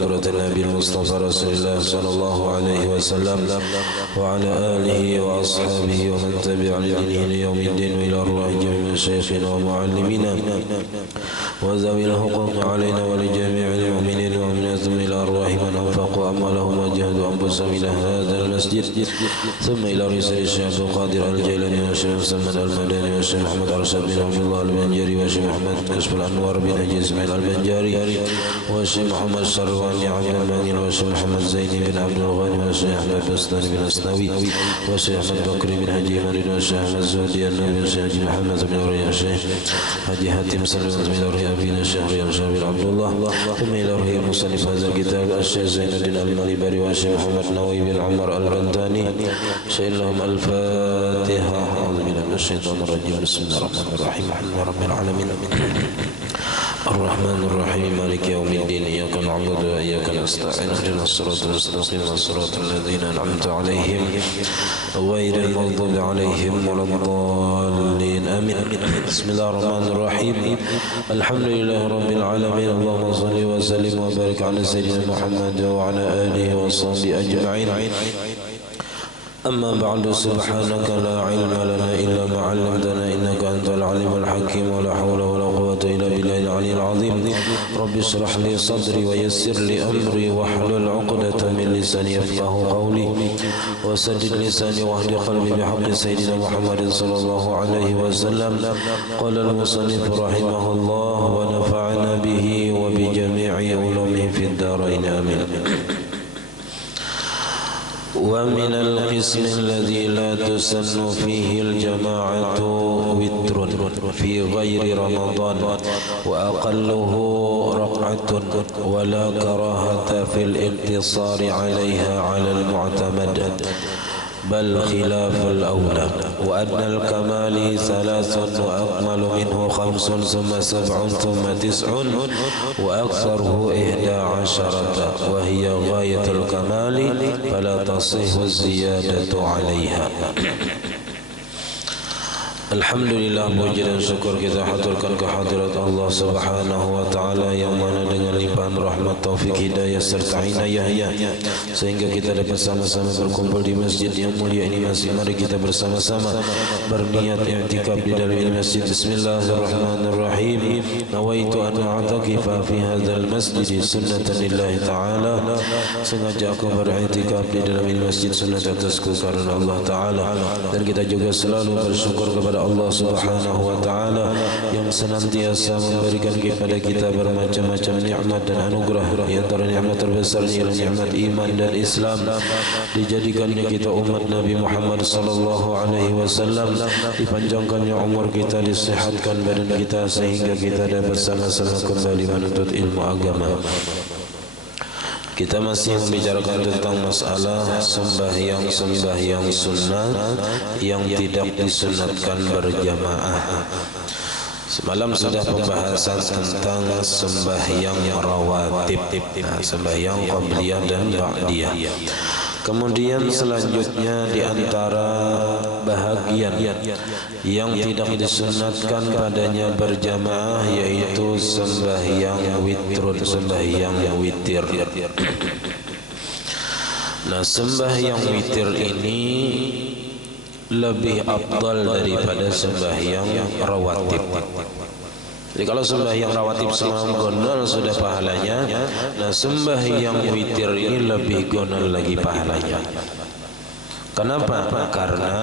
حضرة النبي المصطفى رسول الله صلى الله عليه وسلم وعلى آله وأصحابه ومن تبع لدينه ليوم الدين وإلى أرواح جميع مشايخنا ومعلمينا وذوي الحقوق علينا ولجميع المؤمنين والمؤمنات إلى أرواح من أنفقوا أموالهم وجهدوا أنفسهم إلى هذا المسجد ثم إلى رسال الشيخ عبد القادر الجيلاني والشيخ محمد المدني والشيخ محمد أرشد بن عبد الله البنجاري والشيخ محمد كشف الأنوار بن حجي إسماعيل البنجاري والشيخ محمد شرواني عبد المنين والشيخ محمد زيد بن عبد الغني والشيخ أحمد بستاني بن أسنوي والشيخ أحمد بكري بن حجي مريد والشيخ أحمد الزهدي النبي والشيخ حجي محمد بن أوريا الشيخ حجي حاتم سلم بن أوريا بن الشيخ رياض شابير عبد الله ثم إلى رؤيا مصنف هذا الكتاب الشيخ زين الدين المالبري والشيخ محمد نووي بن عمر البنتاني شيء لهم الفاتحة. أعوذ بالله من الشيطان الرجيم. بسم الله الرحمن الرحيم. الحمد لله رب العالمين الرحمن الرحيم مالك يوم الدين إياك نعبد وإياك نستعين اهدنا الصراط المستقيم صراط الذين أنعمت عليهم غير المغضوب عليهم ولا الضالين آمين. بسم الله الرحمن الرحيم. الحمد لله رب العالمين. اللهم صل وسلم وبارك على سيدنا محمد وعلى آله وصحبه أجمعين. أما بعد سبحانك لا علم لنا إلا ما علمتنا إنك أنت العليم الحكيم ولا حول ولا قوة إلا بالله العلي العظيم. رب اشرح لي صدري ويسر لي أمري واحلل عقدة من لساني يفقه قولي وسدد لساني واهد قلبي بحق سيدنا محمد صلى الله عليه وسلم. قال المصنف رحمه الله ونفعنا به وبجميع علومه في الدارين آمين. ومن القسم الذي لا تسن فيه الجماعة وتر في غير رمضان وأقله ركعة ولا كراهة في الاقتصار عليها على المعتمد بل خلاف الأولى. وأدنى الكمال 3 وأكمل منه 5 ثم 7 ثم 9 وأكثره 11 وهي غاية الكمال فلا تصح الزيادة عليها. Alhamdulillah, puji dan syukur kita haturkan kehadirat Allah Subhanahu wa taala yang mana dengan limpahan rahmat, taufik, hidayah serta inayahnya sehingga kita dapat sama-sama berkumpul di masjid yang mulia ini. Mari kita bersama-sama berniat i'tikaf di dalam ini masjid. Bismillahirrahmanirrahim. Nawaitu an a'takifa fi hadzal masjid sunnatan lillahi taala. Sengaja aku beriktikaf di dalam ini masjid sunat atasku karena Allah taala. Dan kita juga selalu bersyukur kepada Allah Subhanahu wa taala yang senantiasa memberikan kepada kita bermacam-macam nikmat dan anugerah. Di antara nikmat terbesar ialah nikmat iman dan Islam. Dijadikannya kita umat Nabi Muhammad sallallahu alaihi wasallam, dipanjangkannya umur kita, disehatkan badan kita sehingga kita dapat sama-sama kembali menuntut ilmu agama. Kita masih membicarakan tentang masalah sembahyang sunnah yang tidak disunatkan berjamaah. Semalam sudah pembahasan tentang sembahyang rawatib, sembahyang qabliyah dan ba'diyah. Kemudian selanjutnya di antara bahagian yang tidak disunatkan padanya berjamaah yaitu sembahyang witrun, sembahyang witir. Nah, sembahyang witir ini lebih afdal daripada sembahyang rawatib. Jadi kalau sembahyang rawatib semalam gondol sudah pahalanya, nah sembahyang witir ini lebih gondol lagi pahalanya. Kenapa? Karena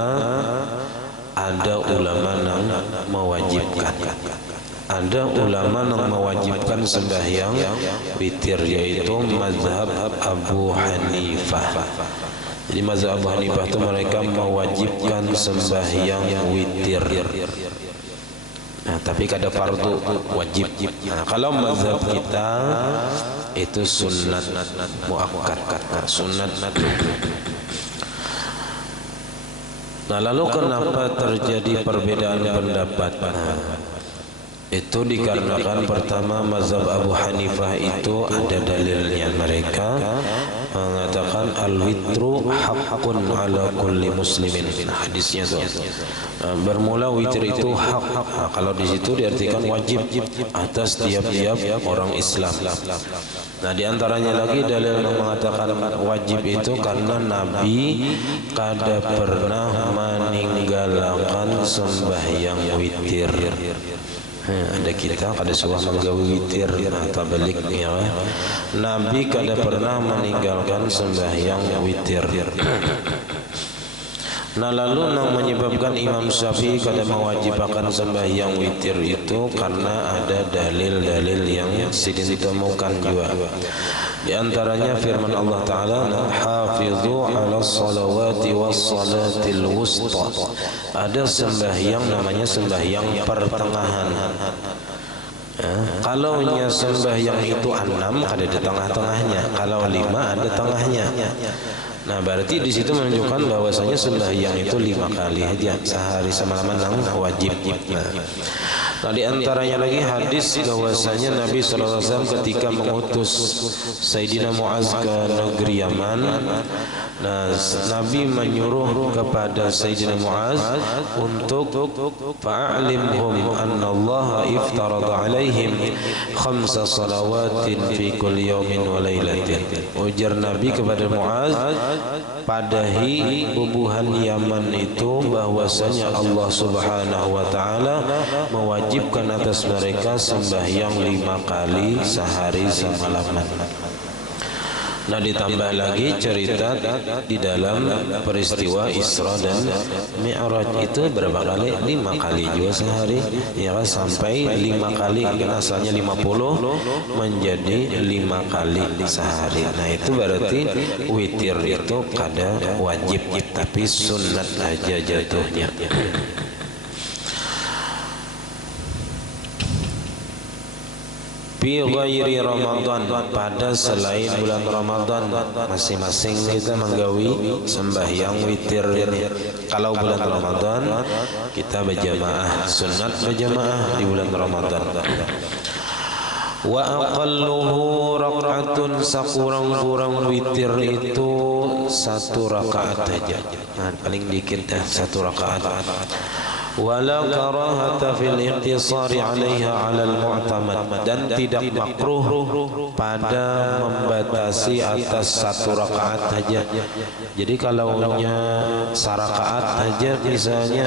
ada ulama yang mewajibkan. Ada ulama yang mewajibkan sembahyang witir yaitu mazhab Abu Hanifah. Jadi mazhab Abu Hanifah itu mereka mewajibkan sembahyang witir. Nah, tapi kada fardu, wajib. Nah, kalau mazhab kita itu sunnat muakkad, sunnat. Nah, lalu kenapa terjadi perbedaan pendapat? Itu dikarenakan pertama mazhab Abu Hanifah itu ada dalilnya. Mereka mengatakan al-witru haqqun ala kulli muslimin. Hadisnya tuh. Bermula witir itu hak. Nah, kalau di situ diartikan wajib atas tiap-tiap orang Islam. Nah, di antaranya lagi dalil yang mengatakan wajib itu karena Nabi kada pernah meninggalkan sembahyang witir. Ada kita kada suah menggawi witir atau baliknya. Nabi kada pernah meninggalkan sembahyang witir. Nah, lalu yang menyebabkan Imam Syafi'i kada mewajibkan sembahyang witir itu karena ada dalil-dalil yang ditemukan juga. Di antaranya firman Allah Ta'ala, hafizu ala salawati was salatil wusta. Ada sembahyang namanya sembahyang pertengahan. Kalau sembahyang itu 6 ada di tengah-tengahnya, kalau 5 ada tengahnya. Nah, berarti di situ menunjukkan bahwasanya sembahyang itu 5 kali aja sehari semalaman wajib. Nah, di antaranya lagi hadis bahwasanya Nabi SAW ketika mengutus Sayyidina Muaz ke negeri Yaman, nah, Nabi menyuruh kepada Sayyidina Muaz untuk fa'alimhum anna Allah iftarada alaihim 5 salawatin fi kulli yawmin wa lailatin. Ujar Nabi kepada Muaz, padahi bubuhan Yaman itu bahwasanya Allah Subhanahu wa taala mewajibkan atas mereka sembahyang 5 kali sehari semalaman. Nah, ditambah lagi cerita di dalam peristiwa Isra dan Mi'raj itu berapa kali? 5 kali juga sehari, ya kan, sampai 5 kali, asalnya 50 menjadi 5 kali sehari. Nah, itu berarti witir itu kada wajib tapi sunat aja jatuhnya. Fi ghairi Ramadan, pada selain bulan Ramadan masing-masing kita menggawi sembahyang witir. Kalau bulan Ramadan kita berjamaah, sunat berjamaah di bulan Ramadan. Wa aqalluhu rak'atun, sakurang-kurang witir itu 1 rakaat saja. Nah, paling dikit 1 rakaat. Wala karahata fil iqtisari 'alaiha 'alal mu'tamad, dan tidak makruh pada membatasi atas 1 rakaat saja. Jadi kalau sarakaat saja misalnya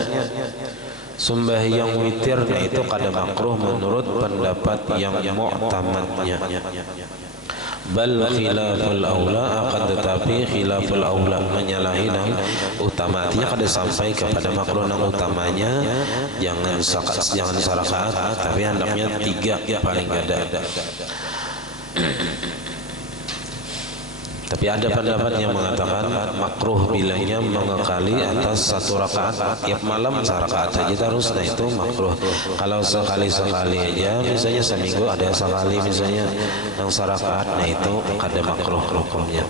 sembahyang witir, nah itu kada makruh menurut pendapat yang mu'tamadnya. Bal khilaful aula, akan tetapi khilaful aula menyalahi dan utama, artinya kada sampai kepada makruh yang utamanya jangan sarakaat, tapi hendaknya 3 paling ada. Tapi ada pendapat yang mengatakan makruh bilangnya mengekali atas 1 rakaat. Tiap malam sarakaat saja terus, nah itu makruh. Kalau sekali-sekali aja, misalnya seminggu ada sekali misalnya yang sarakaat, nah itu ada makruh hukumnya.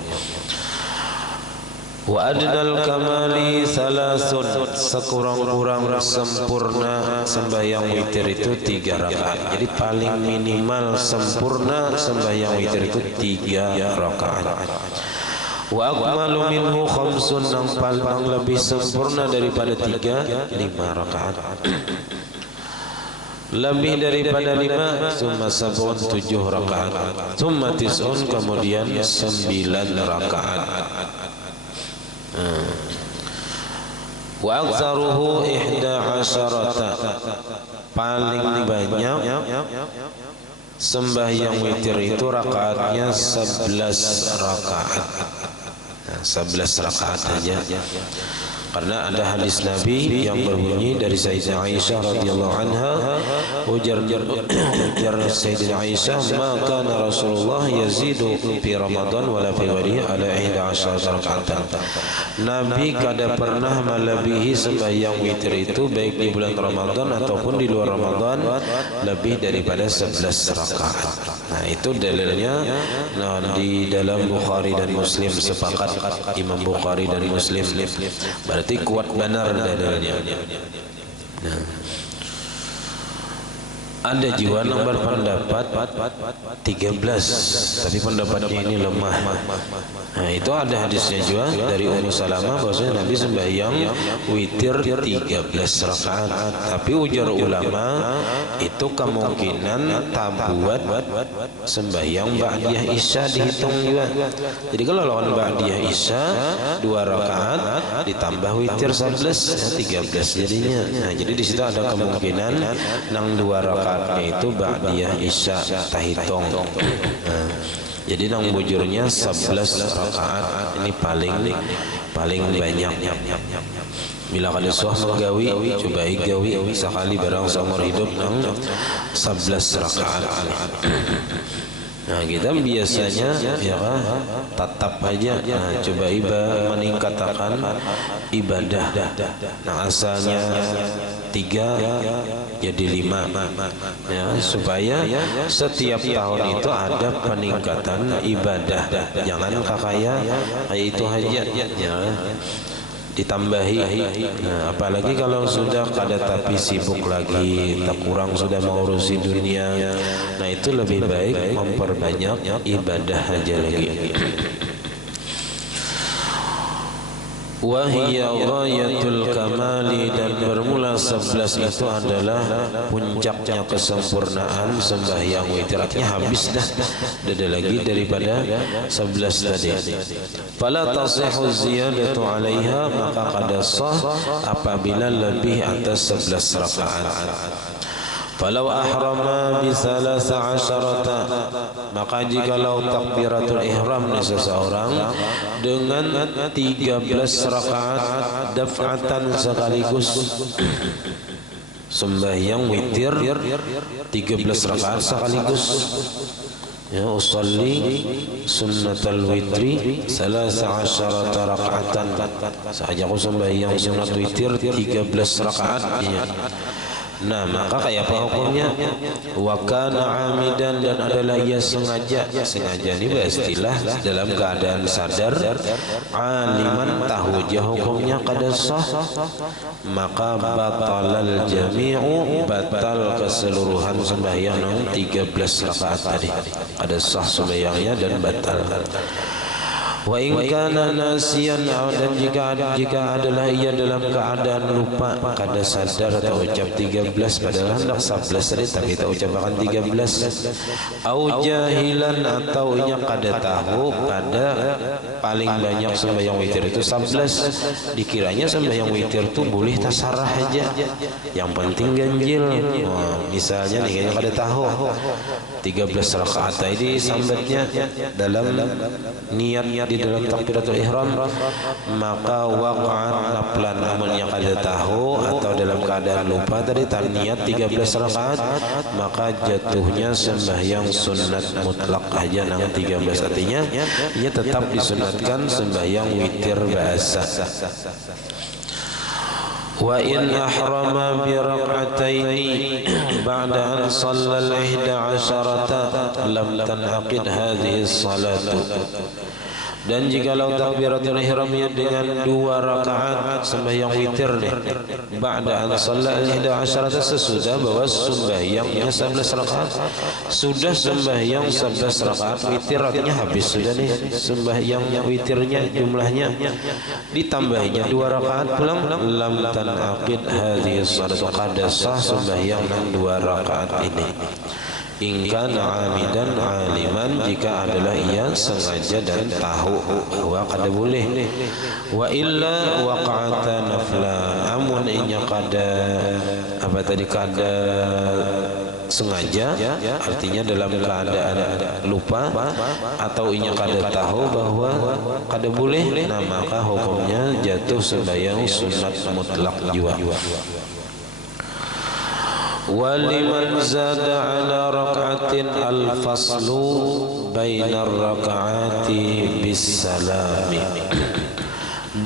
Wa adnal kamali salasun, sekurang-kurang sempurna sembahyang witir itu 3 rakaat. Jadi paling minimal sempurna sembahyang witir itu 3 rakaat. Wa akmalu minhu khamsun, yang paling lebih sempurna daripada 3, 5 rakaat. Lebih daripada 5, summa sab'un 7 rakaat, summa tis'un kemudian 9 rakaat. Wa aktsaruhu 11, paling banyak sembahyang witir itu rakaatnya 11 rakaat. 11 rakaat saja. Karena ada hadis Nabi yang berbunyi dari Sayyidah Aisyah radhiyallahu anha, ujar Sayyidah Aisyah, ma kana Rasulullah yazidu fi Ramadan wala fi ghairihi ala 11 rakaat. Nabi kada pernah melebihi sembahyang witir itu baik di bulan Ramadan ataupun di luar Ramadan lebih daripada 11 rakaat. Nah, itu dalilnya. Nah, di dalam Bukhari dan Muslim, sepakat Imam Bukhari dan Muslim, berarti kuat benar dalilnya. Nah, Ada jiwa yang berpendapat 13, tapi pendapatnya ini lemah. Nah, itu ada hadisnya juga dari Ummu Salamah bahwasanya Nabi sembahyang witir 13 rakaat. Tapi ujar ulama itu kemungkinan tabuat sembahyang ba'diyah isya dihitung juga. Jadi kalau lawan ba'diyah isya 2 rakaat ditambah witir 11 ya 13 jadinya. Nah, jadi di situ ada kemungkinan nang 2 rakaatnya itu ba'diyah isya tahitung. Nah, jadi nang bujurnya 11 rakaat ini paling banyak. Bila kada suah menggawi coba gawi sekali barang seumur hidup nang 11 rakaat. Nah, kita biasanya ya tatap aja. Nah, coba meningkatkan ibadah. Nah, asalnya 3 jadi 5 ya, supaya setiap tahun itu ada peningkatan ibadah. Jangan kakaya kayak itu aja ya, ditambahi. Nah, apalagi kalau sudah kada tapi sibuk lagi, tak kurang sudah mengurusi dunia. Nah, itu lebih baik memperbanyak ibadah aja lagi. Wahiyya ghayatul kamali, dan bermula 11 itu adalah puncaknya kesempurnaan sembahyang witir. Artinya habis dah, ada lagi daripada 11 tadi. Fala tasihhu ziyadatu 'alaiha, maka kada sah apabila lebih atas 11 rakaat. Falau ahrama bi 13, maka jikalau takbiratul ihram seseorang dengan 13 rakaat daf'atan sekaligus, sembahyang witir 13 rakaat sekaligus. Ya, usalli sunnatal witri 13 rakaatan, saja aku sembahyang sunat witir 13 rakaat ya. Nah, maka kayak apa hukumnya? Wa kana amidan, dan adalah ia sengaja. Sengaja ini beristilah dalam keadaan sadar, aliman tahu dia hukumnya kada sah, maka batalal jami'u, batal keseluruhan sembahyang 13 rakaat tadi. Kada sah sembahyangnya dan batal. Wa in kana nasiyan, dan jika adalah ia dalam keadaan lupa, kada sadar atau ucap 13 padahal hendak 11 tadi tapi tak ucapkan 13, au jahilan, atau ia kada tahu kada paling banyak sembahyang witir itu 11, dikiranya sembahyang witir itu boleh tasarah aja, yang penting ganjil. Misalnya nih kayaknya kada tahu 13 rakaat tadi sambatnya dalam niat di dalam takbiratul ihram, maka waqa'an naflan, namun yang kada tahu atau dalam keadaan lupa tadi niat 13 rakaat, maka jatuhnya sembahyang sunat mutlak aja nang 13. Artinya ia tetap disunatkan sembahyang witir biasa. Wa in ahrama bi rak'ataini ba'da an shalla al-11 lam tanaqid hadhihi as-salatu, dan jikalau takbiratul ihramnya dengan 2 rakaat sembahyang witir nih, ba'da an shalla al-11, sesudah bahwa sembahyangnya 11 rakaat, sudah sembahyang 11 rakaat witir, artinya habis sudah nih sembahyang witirnya jumlahnya, ditambahnya 2 rakaat pulang, lam tanaqid hadhihi as-salatu, kada sah sembahyang 2 rakaat ini. Ingkan amidan aliman, jika adalah ia sengaja dan tahu bahwa kada boleh. Wa illa waqa'ata nafla, amun inya kada apa tadi kada sengaja, artinya dalam keadaan lupa atau inya kada tahu bahwa kada boleh, nah maka hukumnya jatuh sembahyang sunat mutlak juga. Waliman zada ala raka'atin al-faslu bainar raka'ati bis-salami,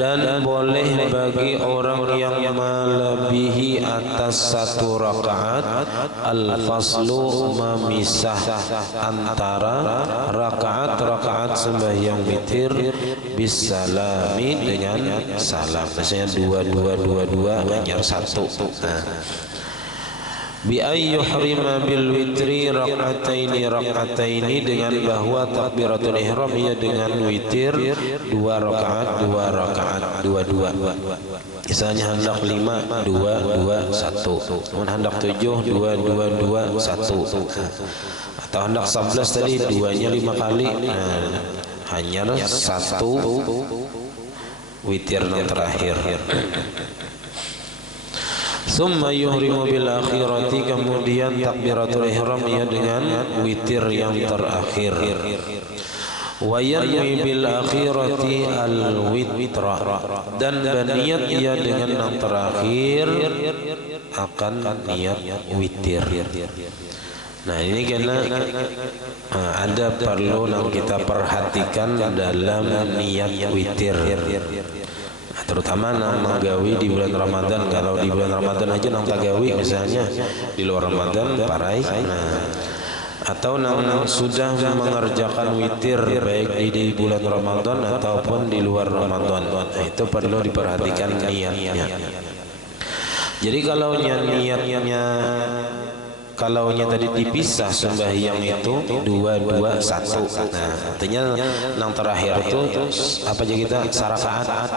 dan boleh bagi orang yang melebihi atas 1 rakaat al-faslu, memisah antara rakaat sembahyang witir bis-salami dengan salam. Misalnya 2 hanya 1. Nah, bi ayyuhrima bil witri rak'ataini dengan bahwa takbiratul ihram ia dengan witir 2 rakaat dua. Misalnya hendak 5 2 2 1, hendak 7 2 2 2 1, atau hendak 11 tadi duanya 5 kali. Hanya 1 witir yang terakhir. Summa yuhrimu bil akhirati, kemudian takbiratul ihram ia dengan witir yang terakhir. Wa yanwi bil akhirati al witra, dan berniat ia dengan yang terakhir akan niat witir. Nah ini karena ada perlu yang kita perhatikan dalam niat witir, terutama nang menggawi di bulan Ramadan. Kalau di bulan Ramadan aja nang tagawi misalnya, di luar Ramadan parai. Atau nang sudah mengerjakan witir baik di bulan Ramadan ataupun di luar Ramadan, itu perlu diperhatikan niatnya. Jadi kalau niatnya tadi dipisah sembahyang itu 2 2 1. Nah, artinya nang terakhir itu apa aja kita sarakaat.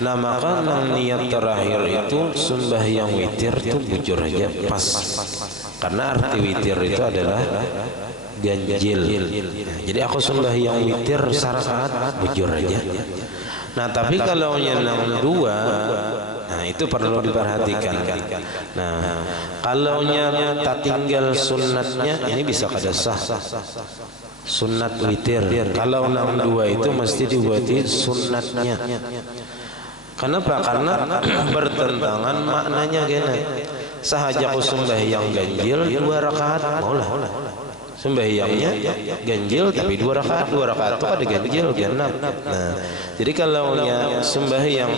Nah, maka nang niat terakhir itu sembahyang witir itu bujur aja pas. Karena arti witir itu adalah ganjil. Jadi aku sembahyang witir sarakaat bujur aja. Nah, tapi kalau nang 2, nah itu perlu diperhatikan. Nah, kalau tak tinggal sunatnya, ini bisa kada sah sunat witir. Kalau nang 2 itu mesti dibuati sunatnya. Kenapa? Karena bertentangan maknanya gini. Sahaja aku sembahyang ganjil 2 rakaat maulah. Sembahyangnya ganjil tapi 2 rakaat itu ada ganjil genap. Nah, jadi kalau sembahyang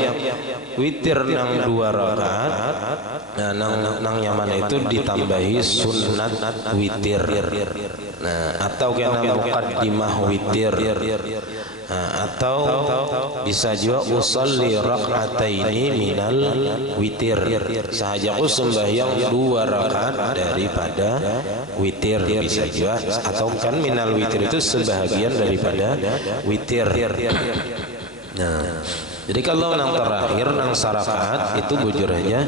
witir nang 2 rakaat, nah nang nyaman itu ditambahi sunat witir. Nah, atau kena muqaddimah witir. Atau bisa juga usolli rak'ataini minal witir, sahaja aku sembahyang 2 rakaat daripada witir, bisa juga. Atau kan minal witir itu sebahagian daripada witir. Nah, jadi kalau nang terakhir nang sarakaat itu bujur aja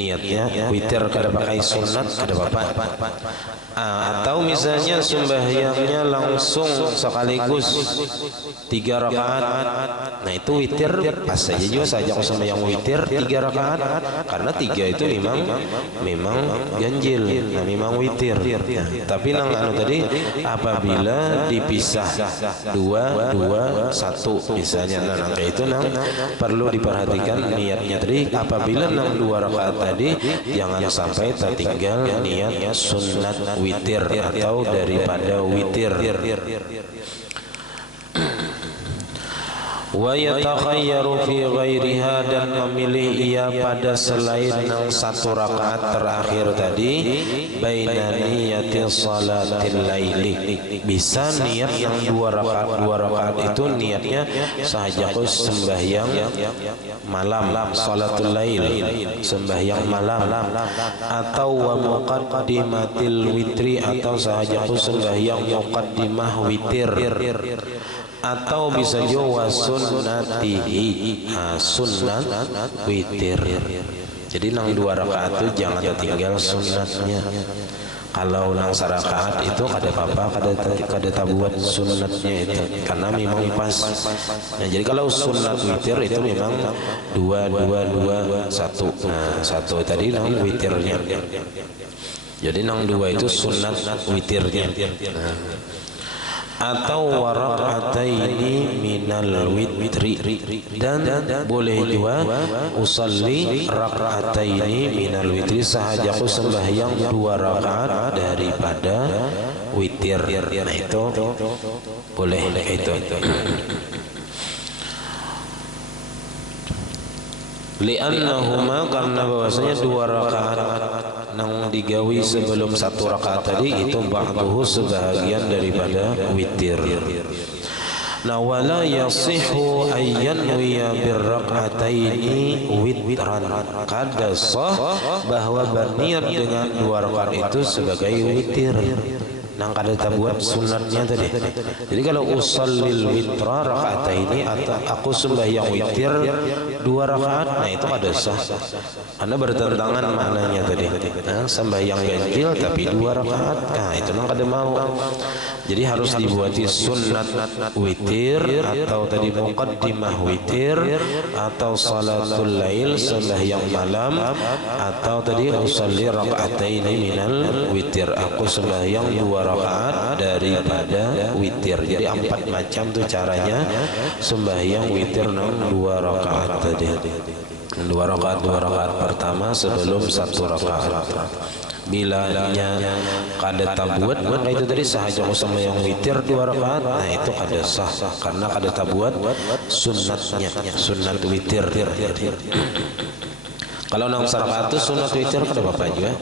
niatnya witir, kada pakai sunat kada apa. Atau misalnya sembahyangnya langsung sekaligus 3 rakaat. Nah itu witir pas saja juga saja aku sembahyang witir 3 rakaat, karena 3 itu memang ganjil, nah, memang witir. Nah, tapi nang tadi apabila dipisah 2 2 1 misalnya, nah kayak itu nang perlu diperhatikan niatnya tadi. Apabila nang 2 rakaat tadi jangan sampai tertinggal niat sunat witir atau daripada witir. Wa yatakhayyaru fi ghairiha, dan memilih ia pada selain nang 1 rakaat terakhir tadi, baina niyati salatil laili, bisa niat yang 2 rakaat itu niatnya sahaja aku sembahyang malam, salatul lail, sembahyang malam. Atau wa muqaddimatil witri, atau sahaja aku sembahyang muqaddimah witir. Atau bisa juga sunnatihi, sunnat witir. Jadi nang 2 rakaat itu jangan tinggal sunnatnya. Kalau nang sarakaat itu kada apa-apa, kada tabuat sunnatnya itu, karena memang pas. Nah, jadi kalau sunnat witir itu memang 2 2 2 1. Nah 1 tadi nang witirnya. Jadi nang 2 itu sunnat witirnya. Nah, atau warak'ataini minal witri, dan boleh juga usalli rak'ataini minal witri, sahaja aku sembahyang 2 rakaat daripada witir. Nah itu boleh itu. Li'annahuma, karena bahwasanya 2 rakaat nang digawi sebelum 1 rakaat tadi itu ba'duhu sebahagian daripada witir. Nah, wala yasihu ayyanwiya birraq'ataini witran. Kada sah bahwa berniat dengan 2 rakaat itu sebagai witir. Nang kada buat sunatnya tadi. Jadi kalau usallil witra rakaataini atau aku sembahyang witir 2 rakaat, nah itu kada sah. Karena bertentangan maknanya tadi. Nah, sembahyang ganjil tapi 2 rakaat. Nah, itu nang kada mau. Jadi harus dibuati sunat witir atau tadi muqaddimah witir atau salatul lail sembahyang malam atau tadi usalli raka'ataini minal witir. Aku sembahyang 2 rakaat daripada witir. Jadi 4 macam tuh caranya sembahyang witir 2 rakaat tadi. 2 rakaat pertama sebelum 1 rakaat. Bilanya kada tabuat, maka itu tadi sahaja usama yang witir 2 rakaat, nah itu kada sah karena kada tabuat sunatnya, sunat witir. Kalau nang rakaat itu sunat witir kada apa-apa juga.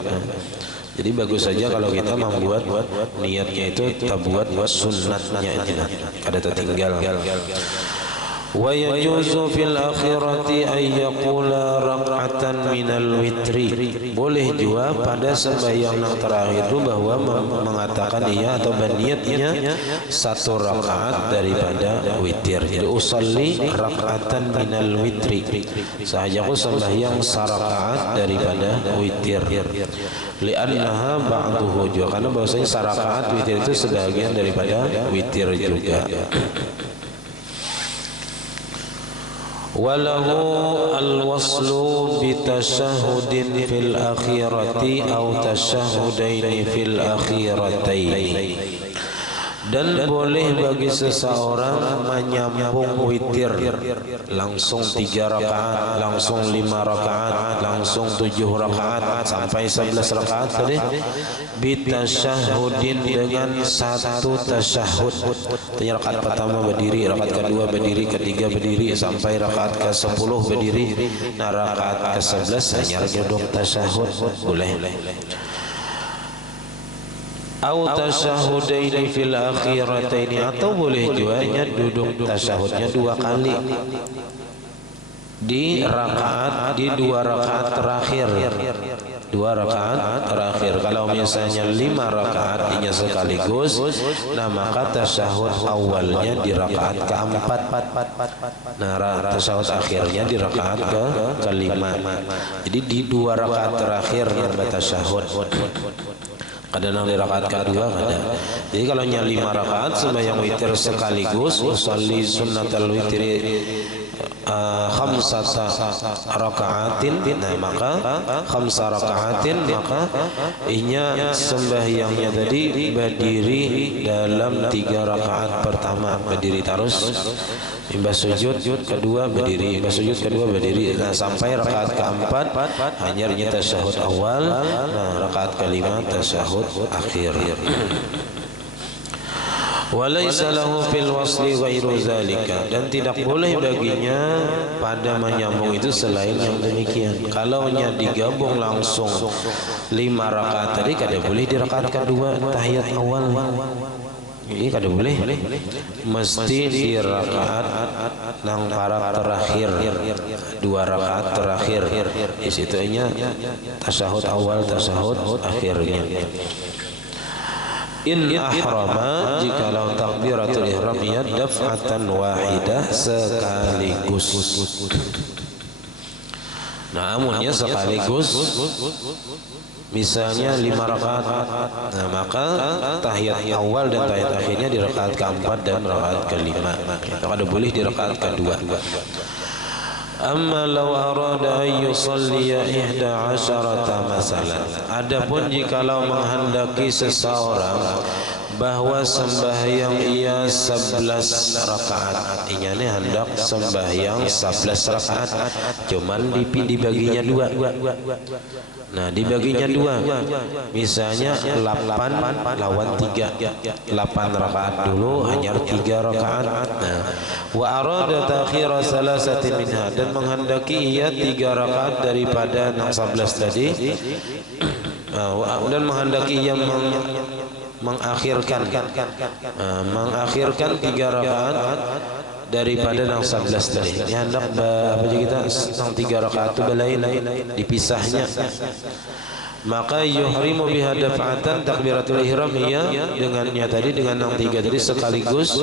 Jadi bagus saja kalau kita membuat niatnya itu tabuat sunatnya aja, kada tertinggal. Wa yajuzu fil akhirati ay yaqula rak'atan minal witri. Boleh juga pada sembahyang yang terakhir itu bahwa mengatakan ia atau berniatnya 1 rakaat daripada witir. Jadi usalli rak'atan minal witri. Sahajaku sembahyang 1 rakaat daripada witir. Li'annaha ba'duhu juga, karena bahwasanya 1 rakaat witir itu sebagian daripada witir juga. Walahu al-waslu bitashahudin fil akhirati au tashahudaini fil akhiratain. Dan boleh bagi seseorang menyambung witir langsung 3 rakaat, langsung 5 rakaat, langsung 7 rakaat sampai 11 rakaat tadi bitasyahudin dengan 1 tasyahud. Rakaat pertama berdiri, rakaat kedua berdiri, ketiga berdiri sampai rakaat ke-10 berdiri. Nah, rakaat ke-11 hanya duduk tasyahud boleh. Au tasyahudaini fil akhirataini, atau boleh juga duduk tasyahudnya 2 kali di 2 rakaat terakhir. 2 rakaat terakhir. Kalau misalnya 5 rakaat hanya sekaligus, nah maka tasyahud awalnya di rakaat keempat. Nah, tasyahud akhirnya di rakaat kelima. Jadi di 2 rakaat terakhir yang bertasyahud. Kadang di rakaat kedua ada. Jadi kalau nya 5 rakaat sembahyang witir sekaligus, usolli sunnatal witri khamsata rakaatin, nah maka 5 rakaatin, maka inya sembahyangnya tadi berdiri dalam 3 rakaat pertama, berdiri terus, imbas sujud kedua berdiri, imbas sujud kedua berdiri, nah sampai rakaat keempat hanya tasyahud awal, nah rakaat kelima tasyahud akhir. Walaysa lahu fil wasli ghairu zalika, dan tidak boleh baginya pada menyambung itu selain yang demikian. Kalau nya digabung langsung 5 rakaat tadi kada boleh di rakaat kedua tahiyat awal. Ini kada boleh, mesti di rakaat nang para terakhir, 2 rakaat terakhir. Di situnya tasyahud awal, tasyahud akhirnya. In ahrama, jikalau takbiratul ihramnya daf'atan wahidah, sekaligus. Nah, amunnya sekaligus, misalnya 5 rakaat, nah maka tahiyat awal dan tahiyat akhirnya di rakaat keempat dan rakaat kelima. Kada boleh di rakaat kedua. Amma law arada an yusalliya 11 masalan. Adapun jikalau menghendaki seseorang bahwa sembahyang ia 11 rakaat, ini hendak sembahyang 11 rakaat, cuman dibaginya 2. Nah, dibaginya 2. Misalnya 8 lawan 3. 8 rakaat dulu, hanya 3 rakaat. Nah, wa arada ta'khira salasati minha, dan menghendaki ia 3 rakaat daripada 11 tadi. Dan menghendaki ia mengakhirkan 3 rakaat daripada nang 11 tadi. Ini hendak apa kita nang 3 rakaat itu balain dipisahnya. Maka yuhrimu biha daf'atan takbiratul ihram iya dengannya tadi dengan nang 3 tadi sekaligus,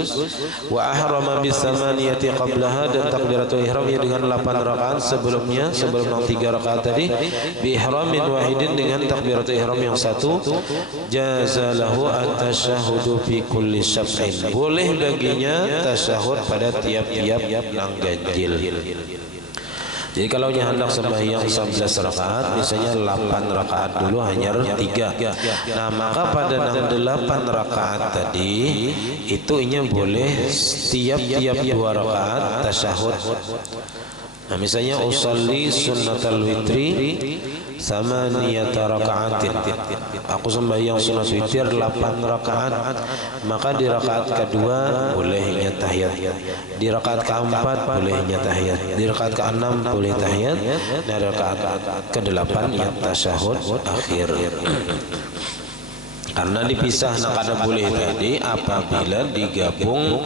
wa ahrama bis samaniyati qablaha dan takbiratul ihram iya dengan 8 rakaat sebelumnya, sebelum nang 3 rakaat tadi, bi ihramin wahidin dengan takbiratul ihram yang satu, jazalahu at-tasyahhudu fi kulli syaf'in, boleh baginya tasyahud pada tiap-tiap nang ganjil. Jadi kalau hendak sembahyang 11 rakaat, misalnya 8 rakaat dulu hanya 3. Nah, maka pada nang 8 rakaat tadi itu boleh tiap-tiap 2 rakaat tasyahud. Nah, misalnya usolli sunnatal witri sama niyata rakaatin. Aku sembahyang sunat witir 8 rakaat, maka di rakaat kedua bolehnya tahiyat, di rakaat keempat bolehnya tahiyat, di rakaat keenam boleh tahiyat, dan rakaat ke-8 ya tasyahud akhir. Karena dipisah nak ada boleh tadi apabila digabung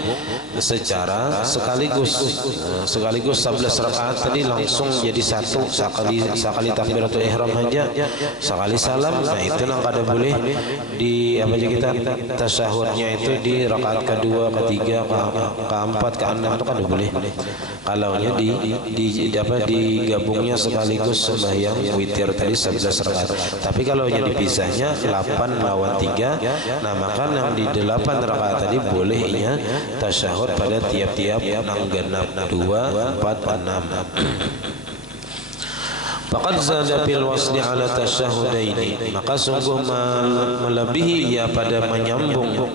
secara sekaligus 11 rakaat tadi langsung jadi satu, sekali takbiratul ihram aja, sekali salam. Nah itu nak ada boleh di apa aja kita tasyahudnya itu di rakaat kedua, ketiga, keempat, keenam itu kan boleh. Kalau digabungnya sekaligus sembahyang witir tadi 11 rakaat. Tapi kalau dipisahnya 8 lawan 3, nah maka yang di 8 rakaat tadi bolehnya tasyahud pada tiap-tiap nang genap 2, 4, 6. Faqad zada fil wasli ala tasyahudaini, maka sungguh melebihi ia pada menyambung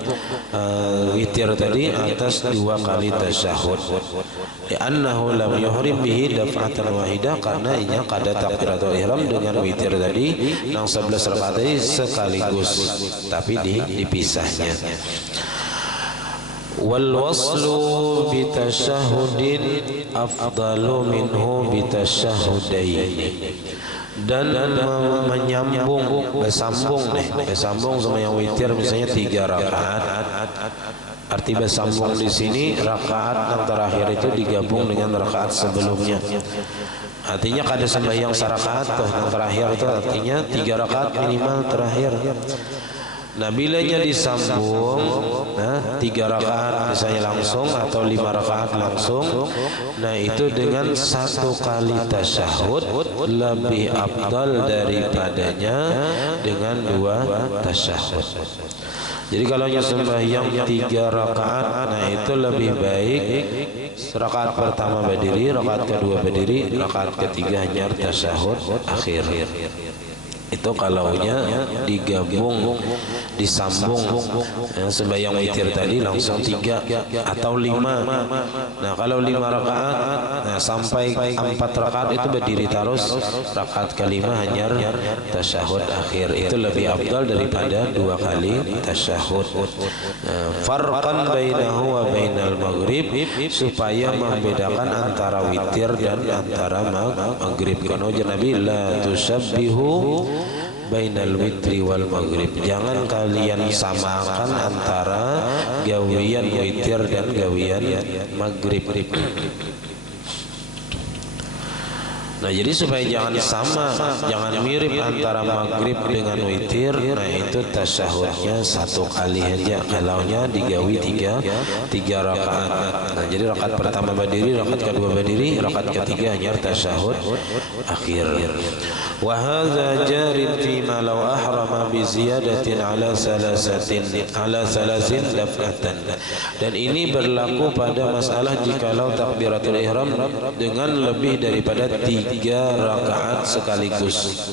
witir tadi atas 2 kali tasyahud. Li'annahu lam yuhrim bihi daf'atan wahidah, karena inya kada takbiratul ihram dengan witir tadi nang 11 rakaat tadi sekaligus, tapi dipisahnya. Wal waslu bi tasyahudin afdalu minhu bi tasyahhudaini, dan menyambung bersambung sama yang witir misalnya 3 rakaat. Arti bersambung di sini rakaat yang terakhir itu digabung dengan rakaat sebelumnya. Artinya kada sembahyang sarakaat tuh yang terakhir itu artinya 3 rakaat minimal terakhir. Nah, bilanya disambung 3 rakaat misalnya langsung atau 5 rakaat langsung, nah itu dengan 1 kali tasyahud lebih afdal daripadanya dengan 2 tasyahud. Jadi kalau sembahyang 3 rakaat, nah itu lebih baik rakaat pertama berdiri, rakaat kedua berdiri, rakaat ketiga hanya tasyahud akhir. Itu kalaunya digabung, disambung sembahyang witir tadi langsung 3 atau 5. Nah kalau 5 rakaat, nah sampai 4 rakaat itu berdiri terus, rakaat kelima hanya tasyahud akhir. Itu lebih afdal daripada 2 kali tasyahud. Farqan bainahu wa bainal maghrib, supaya membedakan antara witir dan antara maghrib. Karena Nabi la tusabbihu bainal witri wal maghrib, jangan kalian samakan antara gawian witir dan gawian maghrib. Nah jadi supaya jangan sama, jangan mirip antara maghrib dengan witir, nah itu tasyahudnya 1 kali aja. Kalaunya digawi 3 rakaat. Nah jadi rakaat pertama berdiri, rakaat kedua berdiri, rakaat ketiga hanya tasyahud akhir. Wa hadza jarin fi ma law ahrama bi ziyadatin ala salasin daf'atan. Dan ini berlaku pada masalah jikalau takbiratul ihram dengan lebih daripada 3 rakaat sekaligus.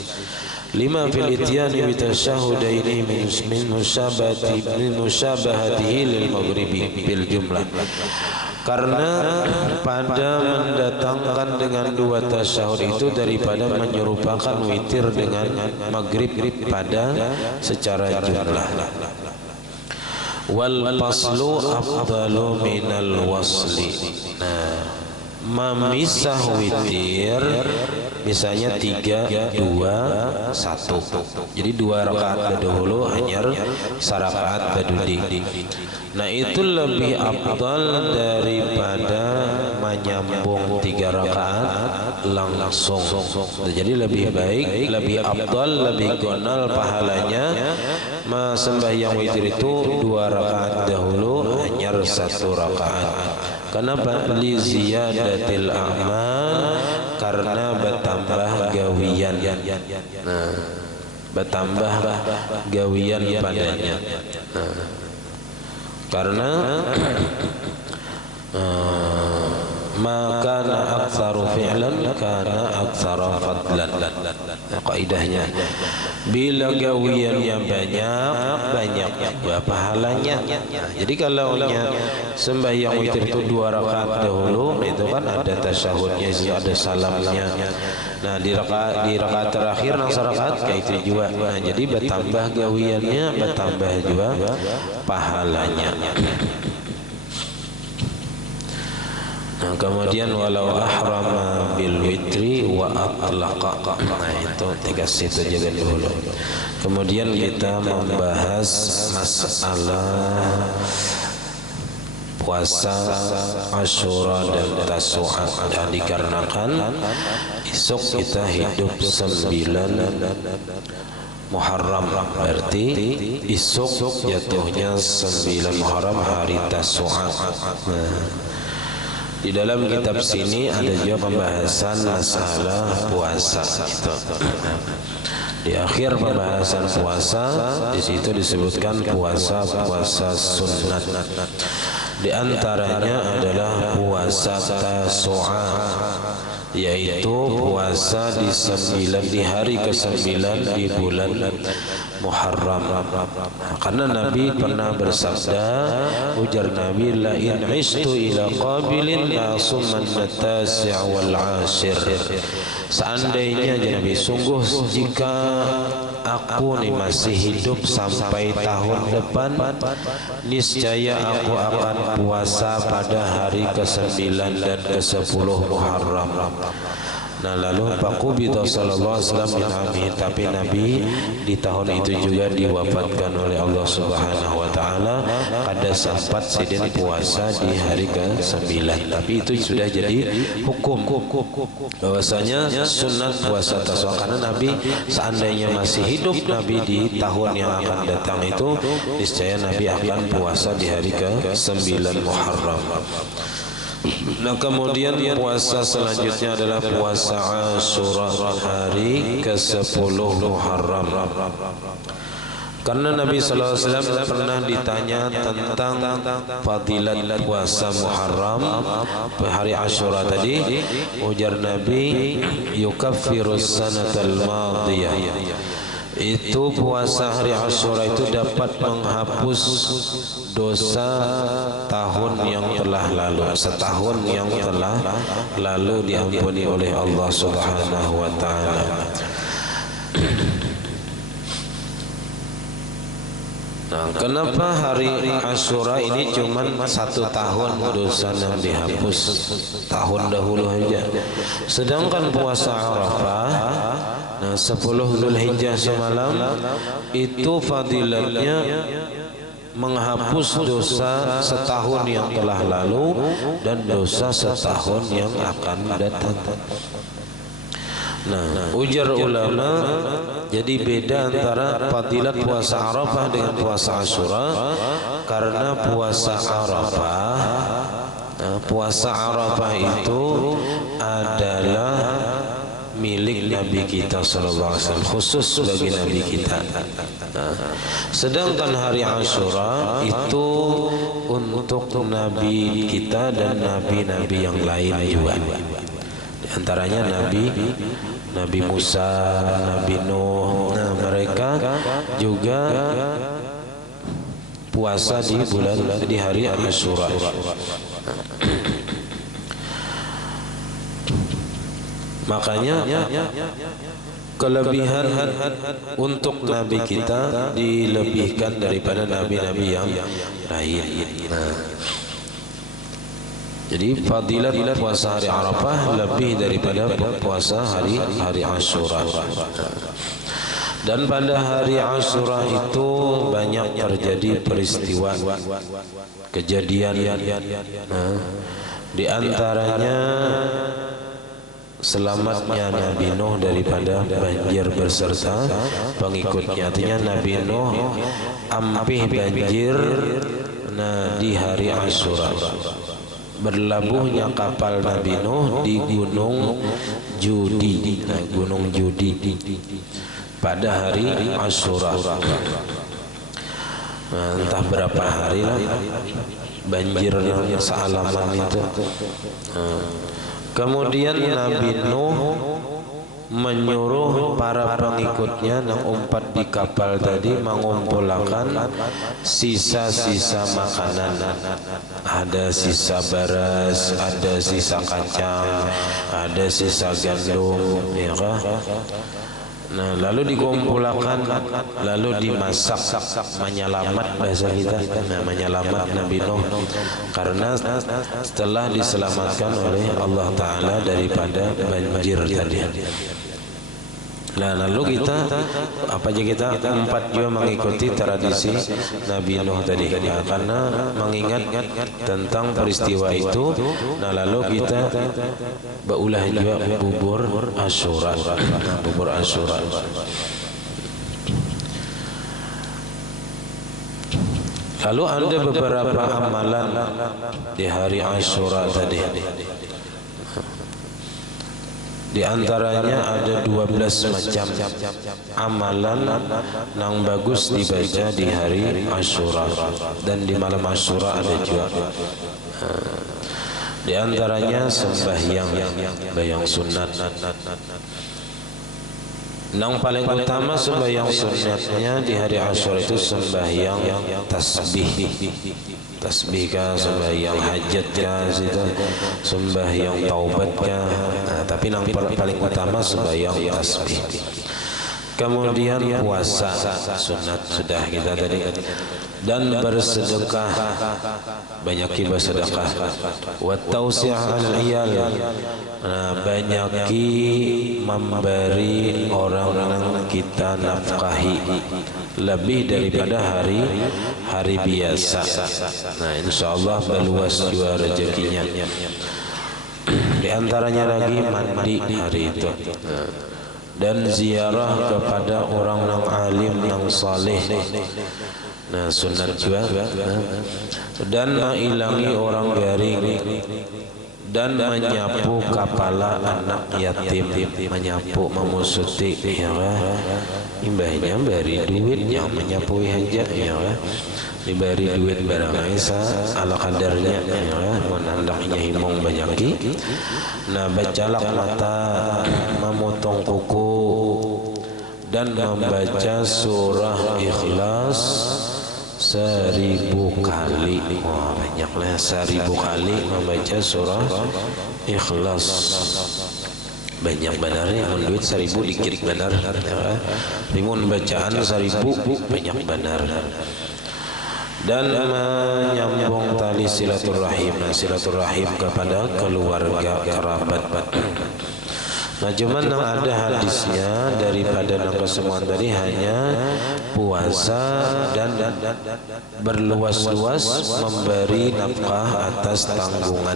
5 fil ityani bi tasyahudaini min musyabahatihi lil maghribi bil jumlah. Karena pada mendatangkan dengan 2 tasyahud itu daripada menyerupakan witir dengan maghrib pada secara jumlah. Wal faslu afdalu minal wasli. Nah, memisah witir misalnya 3, 2, 1. Jadi 2 rakaat dahulu hanyar sarakaat baduding. Nah itu lebih afdal daripada menyambung 3 rakaat langsung. Jadi lebih baik, lebih afdal, lebih gonal pahalanya sembahyang witir itu 2 rakaat dahulu hanyar 1 rakaat. Kenapa? Li ziyadatil a'mal, karena bertambah gawian. Nah, bertambah gawian padanya. Nah, karena maka aktsaru fi'lan kana aktsara fadlan. Kaidahnya bila gawian yang banyak pahalanya. Jadi kalau sembahyang witir itu 2 rakaat dahulu itu kan ada tasyahudnya, ada salamnya. Nah di rakaat terakhir nang rakaat kayak itu juga. Nah jadi bertambah gawiannya, bertambah juga pahalanya. Nah, kemudian walau ahrama bil witri wa atlaqa. Nah itu tegas itu jaga dulu. Kemudian kita membahas masalah puasa Asyura dan Tasu'a. Dan dikarenakan esok kita hidup 9 Muharram, berarti esok jatuhnya 9 Muharram hari Tasu'a. Di dalam kitab sini ada juga pembahasan masalah puasa. Di akhir pembahasan puasa, di situ disebutkan puasa sunat. Di antaranya adalah puasa Tasu'a, yaitu puasa di hari ke-9 di bulan Muharram. Karena Nabi pernah bersabda, ujar Nabi, la in ishtu ila qabilin la summan tasi' wal 'ashir. Seandainya Nabi, sungguh jika aku nih masih hidup sampai tahun depan, niscaya aku akan puasa pada hari ke-9 dan ke-10 Muharram. Nah lalu Faqubida sallallahu alaihi wasallam, tapi Nabi di tahun itu juga diwafatkan oleh Allah Subhanahu wa taala pada sempat sidin puasa di hari ke-9. Tapi itu sudah jadi hukum bahwasanya sunat puasa Tasu'a, karena Nabi seandainya masih hidup Nabi di tahun yang akan datang itu niscaya Nabi akan puasa di hari ke-9 Muharram. Nah kemudian puasa selanjutnya adalah puasa Asyura, hari ke-10 Muharram. Karena Nabi sallallahu alaihi wasallam pernah ditanya tentang fadilat puasa Muharram hari Asyura tadi, ujar Nabi, yukaffirus sanatal madiyah. Itu puasa hari Asyura itu dapat menghapus dosa tahun yang telah lalu. Setahun yang telah lalu diampuni oleh Allah Subhanahu wa taala. Nah, kenapa hari Asyura ini cuman 1 tahun dosa yang dihapus tahun dahulu aja, sedangkan puasa Arafah, nah 10 Zulhijjah semalam itu fadilatnya menghapus dosa setahun yang telah lalu dan dosa setahun yang akan datang. Nah, ujar ulama, jadi beda antara fadilat puasa Arafah dengan puasa Asyura, karena puasa Arafah itu adalah milik Nabi kita sallallahu alaihi wasallam, khusus bagi Nabi kita. Sedangkan hari Asyura itu untuk Nabi kita dan nabi-nabi yang lain juga. Di antaranya Nabi Musa, Nabi Nuh. Nah, mereka juga puasa di hari Asyura. Makanya kelebihan untuk Nabi kita dilebihkan daripada nabi-nabi yang lain. Nah, Jadi fadilat puasa hari Arafah lebih daripada puasa hari Asyura. Dan pada hari Asyura itu banyak terjadi peristiwa kejadian. Di antaranya selamatnya Nabi Nuh daripada banjir beserta pengikutnya. Artinya Nabi Nuh ampih banjir di hari Asyura. Berlabuhnya kapal Nabi Nuh di Gunung Judi, Gunung Judi pada hari Asyura. Entah berapa hari lah banjir sealaman itu. Kemudian Nabi Nuh menyuruh para pengikutnya yang umpat di kapal tadi mengumpulkan sisa-sisa makanan. Ada sisa beras, ada sisa kacang, ada sisa gandum, ya kan? Nah, lalu dikumpulkan, lalu dimasak, menyelamat bahasa kita, menyelamat Nabi Nuh, karena setelah diselamatkan oleh Allah Ta'ala daripada banjir tadi. Nah, lalu kita apa aja kita empat juga mengikuti tradisi Nabi Nuh tadi, karena mengingat tentang peristiwa itu. Nah, lalu kita berulah juga bubur Asyura, bubur Asyura. Lalu ada beberapa amalan di hari Asyura tadi. Di antaranya ada 12 macam amalan yang bagus dibaca di hari Asyura, dan di malam Asyura ada juga. Di antaranya sembahyang sunat. Yang paling utama sembahyang sunatnya di hari Asyura itu sembahyang tasbih. Tasbih kah, sembahyang hajat kah, sembahyang taubat kah. Tapi yang paling utama sembahyang tasbih. Kemudian puasa sunat sudah kita tadi, dan bersedekah, banyaki bersedekah. Wa tausi'ah al-iyal, banyaki memberi orang yang kita nafkahi lebih daripada hari biasa. Nah, insyaallah berluas juga rezekinya. Di antaranya lagi mandi hari itu, dan ziarah kepada orang yang alim yang saleh. Nah, sunat juga. Dan mengilangi orang garing, dan menyapu kepala anak yatim, menyapu, memusuti, ya kan? Imbahnya beri duit yang menyapu hajat, ya kan? Diberi duit barang isa ala kadarnya, ya kan? Menandaknya himong banyaki. Nah, bacalak mata, memotong kuku, dan membaca surah Ikhlas 1000 kali. Wah, banyaklah 1000 kali membaca surah Ikhlas. Banyak benar ya, duit 1000 dikit benar, ya. Limun bacaan 1000 banyak benar. Dan menyambung tali silaturahim, silaturahim kepada keluarga kerabat. Nah, cuman yang ada hadisnya daripada yang kesemuan tadi hanya puasa dan berluas-luas memberi nafkah atas tanggungan.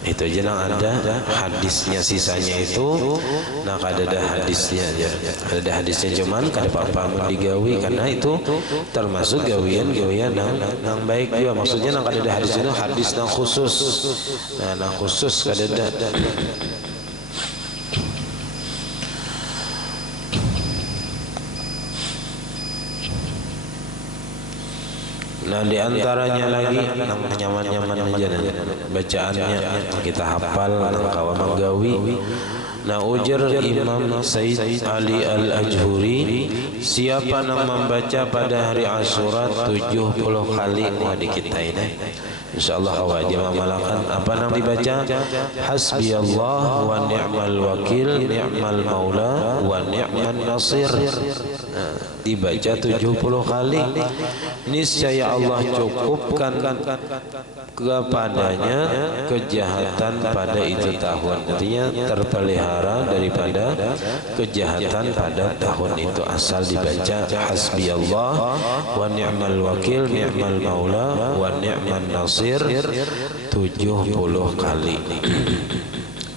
Itu aja yang ada hadisnya, sisanya itu nah ada hadisnya aja. Ada hadisnya cuman kada apa-apa digawi, karena itu termasuk gawian-gawian yang baik juga. Maksudnya yang ada hadis itu hadis yang khusus. Nah, yang khusus kada ada. Nah, di antaranya lagi nyaman-nyaman aja bacaannya kita hafal kawan menggawi. Nah, ujar Imam Sayyid Ali Al-Ajhuri, siapa yang membaca pada hari Asyura 70 kali, wah di kita ini insyaallah wajib amalkan. Apa yang dibaca? Hasbiyallah wa ni'mal wakil, ni'mal maula wa ni'man nasir. Nah, dibaca 70 kali, niscaya Allah cukupkan kepadanya kejahatan pada itu tahun. Artinya terpelihara daripada kejahatan pada tahun itu, asal dibaca hasbiyallah wa ni'mal wakil ni'mal maula wa ni'man nasir 70 kali.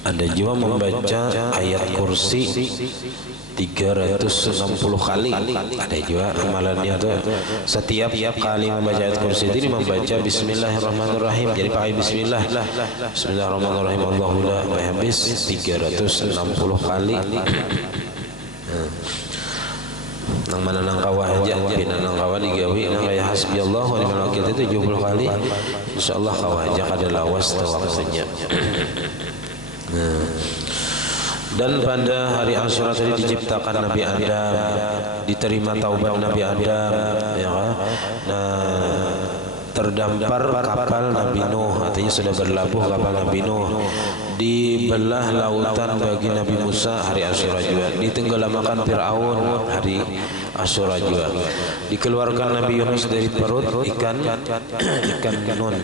Ada juga membaca ayat kursi 360 kali. Ada juga amalannya itu setiap kali membaca ayat kursi ini membaca bismillahirrahmanirrahim. Jadi pakai bismillah. Bismillahirrahmanirrahim. Allahu la ilaha habis 360 kali. Nang mana nang kawah aja, pina nang kawah digawi nang kayak hasbiyallah wa ni'mal wakil itu 70 kali. Insyaallah kawah aja kada lawas waktunya. Dan pada hari Asyura tadi diciptakan Nabi Adam, diterima taubat Nabi Adam, ya kan? Nah, terdampar kapal Nabi Nuh, artinya sudah berlabuh kapal Nabi Nuh. Dibelah lautan bagi Nabi Musa hari Asyura juga. Ditenggelamkan Fir'aun hari Asyura juga. Dikeluarkan Nabi Yunus dari perut ikan nun.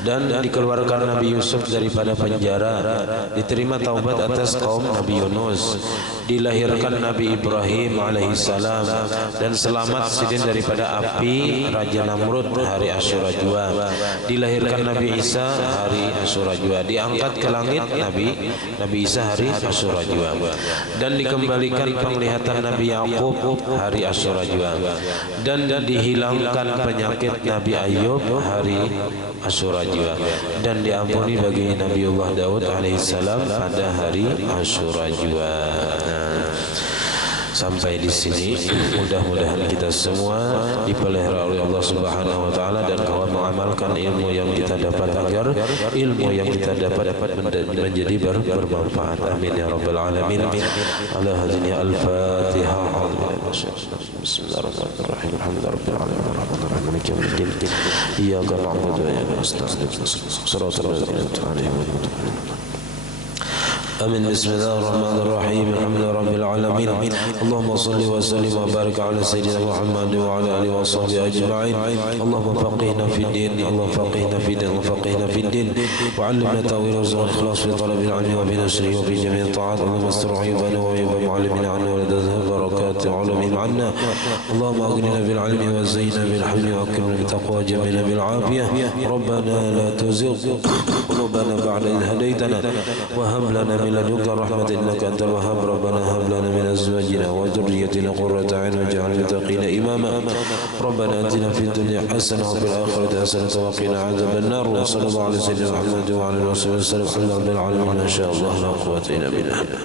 Dan dikeluarkan Nabi Yusuf daripada penjara. Diterima taubat atas kaum Nabi Yunus. Dilahirkan Nabi Ibrahim alaihissalam dan selamat sidin daripada api Raja Namrud hari Asyura juga. Dilahirkan Nabi Isa hari Asyura juga. Diangkat ke langit Nabi Isa hari Asyura juga. Dan dikembalikan penglihatan Nabi Yakub hari Asyura juga. Dan dihilangkan penyakit Nabi Ayub hari Asyura juga. Dan diampuni bagi Nabiullah Daud alaihissalam pada hari Asyura juga. Sampai di sini, mudah-mudahan kita semua dipelihara oleh Allah Subhanahu wa taala dan kawan mengamalkan ilmu yang kita dapat agar ilmu yang kita dapat menjadi bermanfaat. Amin ya rabbal alamin. Ala hadhihi al-Fatihah. Bismillahirrahmanirrahim. Alhamdulillahirabbil alamin. Arrahmanirrahim. Maliki yaumiddin. Iyyaka na'budu wa iyyaka nasta'in. Shiratal ladzina an'amta 'alaihim. آمين. بسم الله الرحمن الرحيم. الحمد لله رب العالمين. اللهم صل وسلم وبارك على سيدنا محمد وعلى آله وصحبه أجمعين. اللهم فقهنا في الدين. اللهم فقهنا في الدين وفقهنا في الدين وعلمنا تأويل وزن الإخلاص في طلب العلم وبنشره وفي جميع الطاعات. اللهم استر عيوبنا وعيوب معلمنا عنا ولا تذهب بركات علومهم عنا. اللهم أغننا بالعلم وزينا بالحلم وأكرمنا بالتقوى وجملنا بالعافية. ربنا لا تزغ قلوبنا بعد إذ هديتنا وهب لنا من لدنك رحمة إنك أنت الوهاب. ربنا هب لنا من أزواجنا وذريتنا قرة أعين واجعلنا للمتقين إماما. ربنا آتنا في الدنيا حسنة وفي الآخرة حسنة وقنا عذاب النار. وصلى الله على سيدنا محمد وعلى آله وصحبه وسلم. الحمد لله رب العالمين. ما شاء الله لا قوة إلا بالله.